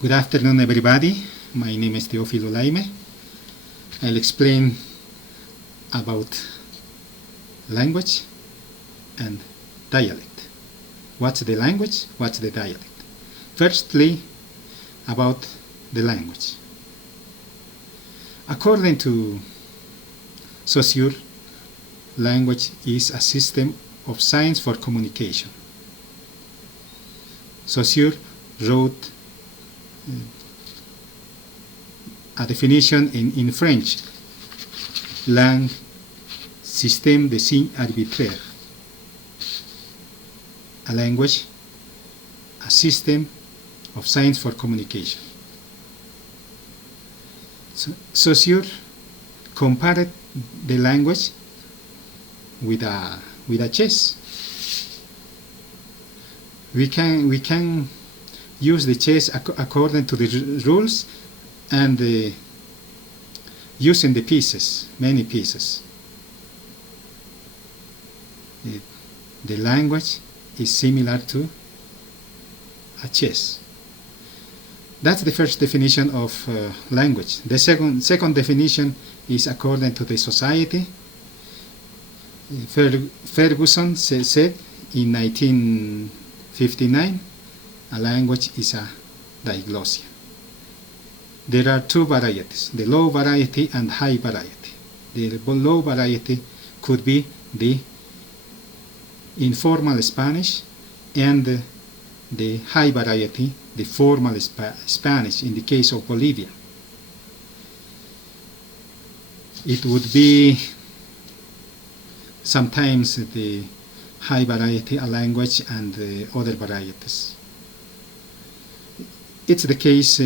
Good afternoon, everybody. My name is Teofilo Laime. I'll explain about language and dialect. What's the language? What's the dialect? Firstly, about the language. According to Saussure, language is a system of signs for communication. Saussure wrote a definition in French: langue, système de signes arbitraires. A language, a system of signs for communication. So, Saussure compared the language with a chess. We can use the chess according to the rules and using the pieces, many pieces. The language is similar to a chess. That's the first definition of language. The second definition is according to the society. Ferguson said in 1959, a language is a diglossia. There are two varieties, the low variety and high variety. The low variety could be the informal Spanish, and the high variety, the formal Spanish in the case of Bolivia. It would be sometimes the high variety a language and the other varieties. It's the case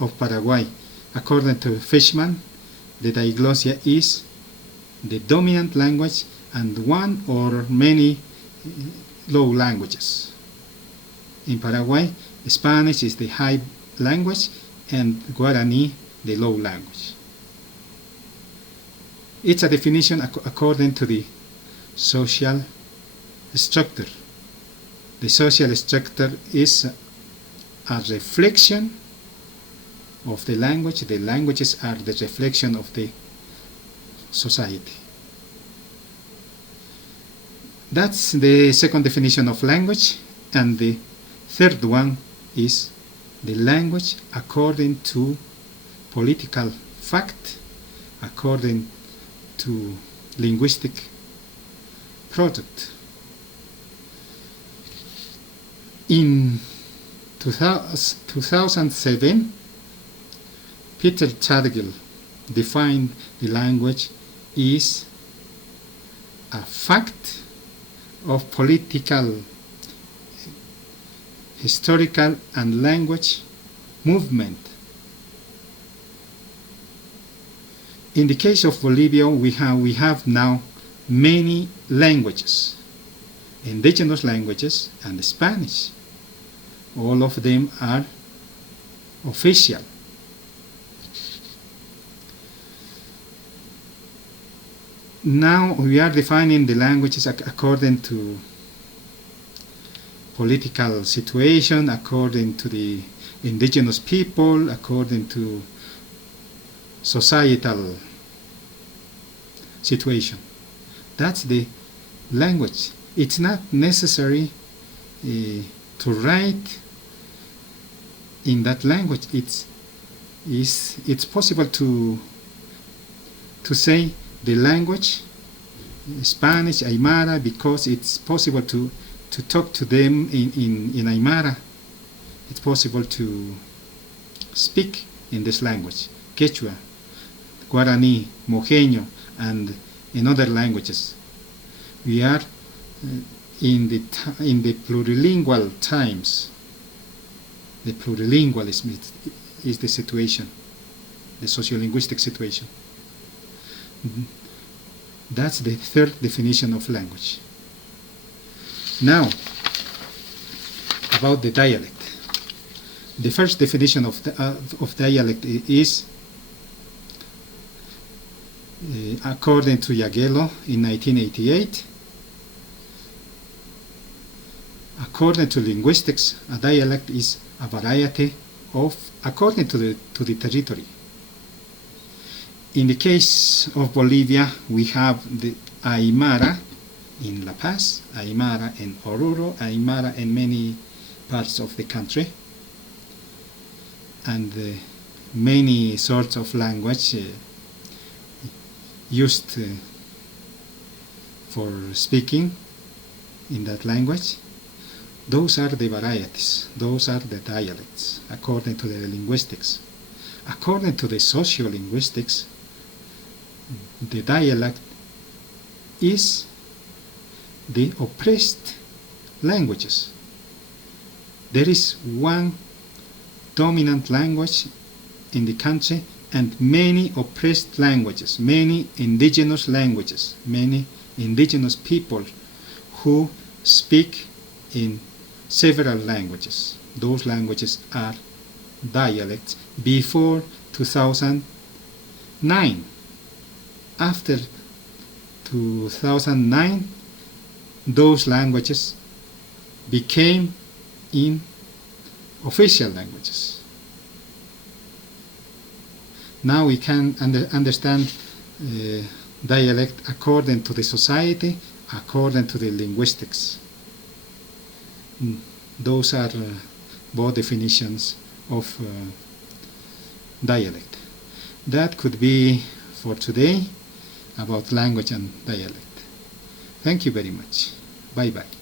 of Paraguay. According to Fishman, the diglossia is the dominant language and one or many low languages. In Paraguay, Spanish is the high language and Guarani the low language. It's a definition according to the social structure. The social structure is a reflection of the language. The languages are the reflection of the society. That's the second definition of language, and the third one is the language according to political fact, according to linguistic product. In 2007, Peter Chadgill defined the language is a fact of political, historical, and language movement. In the case of Bolivia, we have now many languages, indigenous languages and Spanish. All of them are official. Now we are defining the languages according to political situation, according to the indigenous people, according to societal situation. That's the language. It's not necessary to write in that language. It's possible to say the language Spanish, Aymara, because it's possible to talk to them in Aymara. It's possible to speak in this language, Quechua, Guarani, Mojeño, and in other languages. We are in the plurilingual times. The plurilingualism is the situation, the sociolinguistic situation. That's the third definition of language. Now, about the dialect. The first definition of dialect is, according to Jagello in 1988, According to linguistics, a dialect is a variety of according to the territory. In the case of Bolivia, we have the Aymara in La Paz, Aymara in Oruro, Aymara in many parts of the country, and many sorts of language used for speaking in that language. Those are the varieties, those are the dialects, according to the linguistics. According to the sociolinguistics, the dialect is the oppressed languages. There is one dominant language in the country and many oppressed languages, many indigenous languages, many indigenous people who speak in several languages. Those languages are dialects before 2009. After 2009, those languages became in official languages. Now we can understand dialect according to the society, according to the linguistics. Those are both definitions of dialect. That could be for today about language and dialect. Thank you very much. Bye bye.